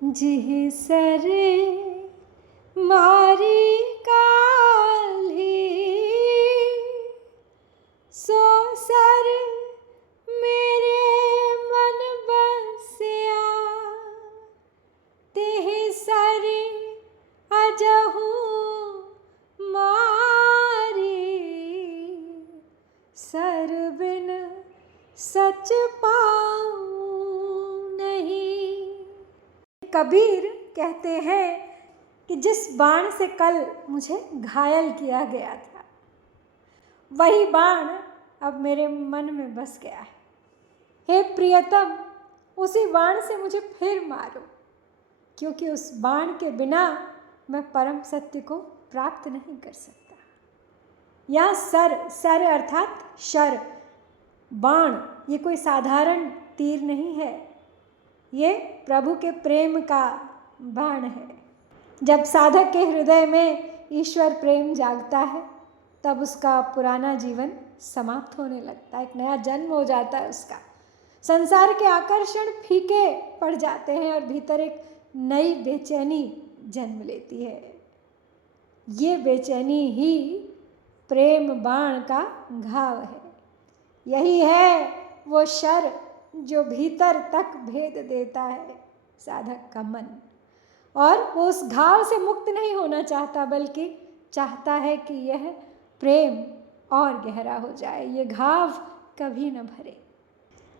जिह sir मारी काली so sir मेरे मन बसिया तिह सर अजहू मारी सर बिन सच पाऊं नहीं। कबीर कहते हैं कि जिस बाण से कल मुझे घायल किया गया था वही बाण अब मेरे मन में बस गया है। हे प्रियतम, उसी बाण से मुझे फिर मारो, क्योंकि उस बाण के बिना मैं परम सत्य को प्राप्त नहीं कर सकता। यहाँ सर अर्थात शर, बाण, ये कोई साधारण तीर नहीं है, ये प्रभु के प्रेम का बाण है। जब साधक के हृदय में ईश्वर प्रेम जागता है तब उसका पुराना जीवन समाप्त होने लगता है, एक नया जन्म हो जाता है उसका। संसार के आकर्षण फीके पड़ जाते हैं और भीतर एक नई बेचैनी जन्म लेती है। ये बेचैनी ही प्रेम बाण का घाव है। यही है वो शर जो भीतर तक भेद देता है साधक का मन, और वो उस घाव से मुक्त नहीं होना चाहता, बल्कि चाहता है कि यह प्रेम और गहरा हो जाए, ये घाव कभी न भरे।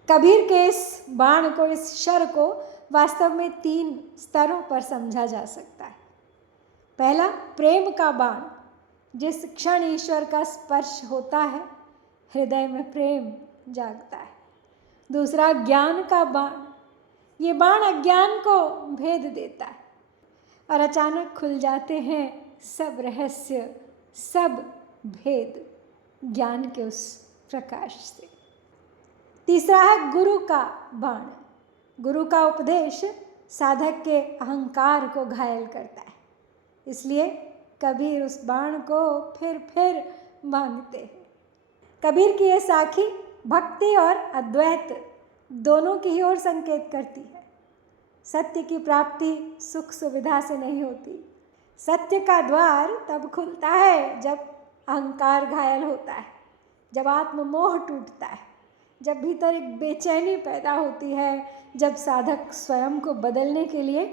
कबीर के इस बाण को, इस शर को वास्तव में 3 स्तरों पर समझा जा सकता है। पहला, प्रेम का बाण, जिस क्षण ईश्वर का स्पर्श होता है हृदय में प्रेम जागता है। दूसरा, ज्ञान का बाण, ये बाण अज्ञान को भेद देता है और अचानक खुल जाते हैं सब रहस्य, सब भेद ज्ञान के उस प्रकाश से। तीसरा है गुरु का बाण। गुरु का उपदेश साधक के अहंकार को घायल करता है, इसलिए कबीर उस बाण को फिर मांगते हैं। कबीर की ये साखी भक्ति और अद्वैत दोनों की ही ओर संकेत करती है। सत्य की प्राप्ति सुख सुविधा से नहीं होती। सत्य का द्वार तब खुलता है जब अहंकार घायल होता है, जब आत्ममोह टूटता है, जब भीतर एक बेचैनी पैदा होती है, जब साधक स्वयं को बदलने के लिए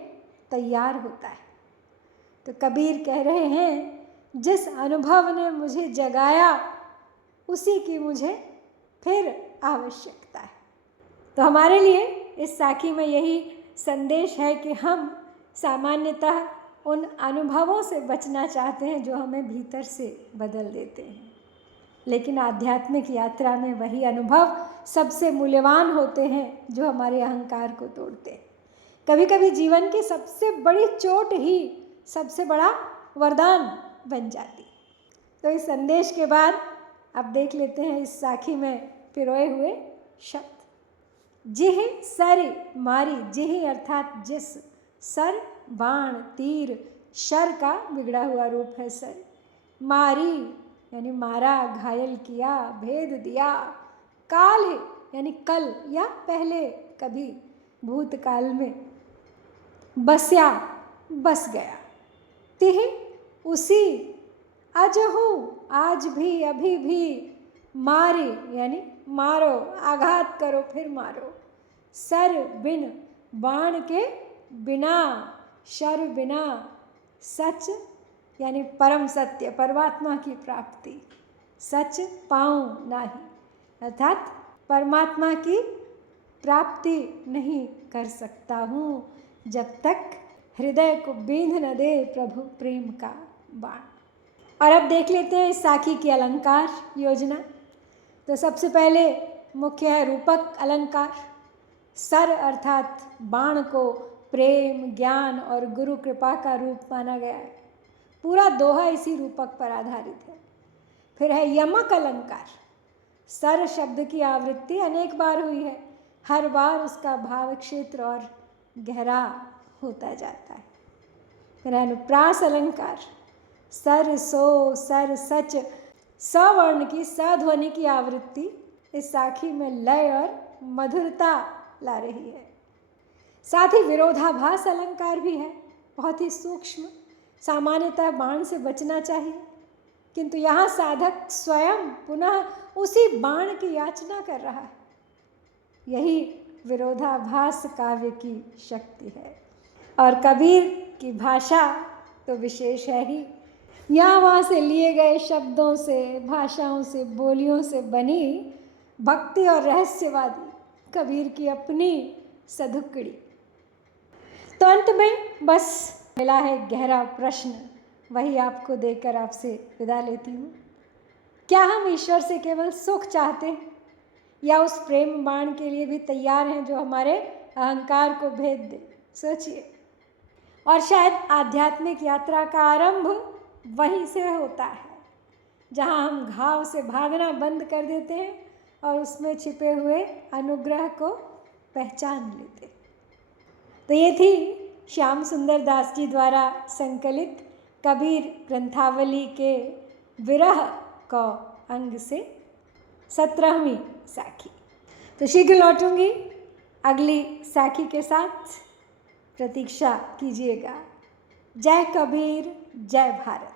तैयार होता है। तो कबीर कह रहे हैं, जिस अनुभव ने मुझे जगाया उसी की मुझे फिर आवश्यकता है। तो हमारे लिए इस साखी में यही संदेश है कि हम सामान्यतः उन अनुभवों से बचना चाहते हैं जो हमें भीतर से बदल देते हैं, लेकिन आध्यात्मिक यात्रा में वही अनुभव सबसे मूल्यवान होते हैं जो हमारे अहंकार को तोड़ते हैं। कभी कभी जीवन की सबसे बड़ी चोट ही सबसे बड़ा वरदान बन जाती। तो इस संदेश के बाद अब देख लेते हैं इस साखी में पिरोए हुए शब्द। जिह सर मारी, जिह अर्थात जिस, सर बाण तीर, शर का बिगड़ा हुआ रूप है सर, मारी यानी मारा, घायल किया, भेद दिया, काल है यानी कल या पहले कभी भूतकाल में, बस्या बस गया, तिह उसी, अजहू आज भी अभी भी, मारी यानी मारो, आघात करो फिर मारो, सर बिन बाण के बिना, शर बिना, सच यानी परम सत्य परमात्मा की प्राप्ति, सच पाऊं नहीं, अर्थात परमात्मा की प्राप्ति नहीं कर सकता हूँ जब तक हृदय को बींध न दे प्रभु प्रेम का बाण। और अब देख लेते हैं इस साखी की अलंकार योजना। तो सबसे पहले मुख्य है रूपक अलंकार। सर अर्थात बाण को प्रेम, ज्ञान और गुरु कृपा का रूप माना गया है। पूरा दोहा इसी रूपक पर आधारित है। फिर है यमक अलंकार। सर शब्द की आवृत्ति अनेक बार हुई है, हर बार उसका भाव क्षेत्र और गहरा होता जाता है। फिर है अनुप्रास अलंकार। सर सो, सर सच, सवर्ण की सध्वनि की आवृत्ति इस साखी में लय और मधुरता ला रही है। साथ ही विरोधाभास अलंकार भी है, बहुत ही सूक्ष्म। सामान्यतः बाण से बचना चाहिए, किंतु यहाँ साधक स्वयं पुनः उसी बाण की याचना कर रहा है। यही विरोधाभास काव्य की शक्ति है। और कबीर की भाषा तो विशेष है ही। यहाँ वहाँ से लिए गए शब्दों से, भाषाओं से, बोलियों से बनी भक्ति और रहस्यवादी कबीर की अपनी सधुकड़ी। तो अंत में बस मिला है गहरा प्रश्न, वही आपको देकर आपसे विदा लेती हूँ। क्या हम ईश्वर से केवल सुख चाहते हैं, या उस प्रेम बाण के लिए भी तैयार हैं जो हमारे अहंकार को भेद दे? सोचिए। और शायद आध्यात्मिक यात्रा का आरंभ वहीं से होता है, जहाँ हम घाव से भागना बंद कर देते हैं और उसमें छिपे हुए अनुग्रह को पहचान लेते हैं। तो ये थी श्याम सुंदर दास जी द्वारा संकलित कबीर ग्रंथावली के विरह क अंग से 17वीं साखी। तो शीघ्र लौटूंगी अगली साखी के साथ, प्रतीक्षा कीजिएगा। जय कबीर, जय भारत।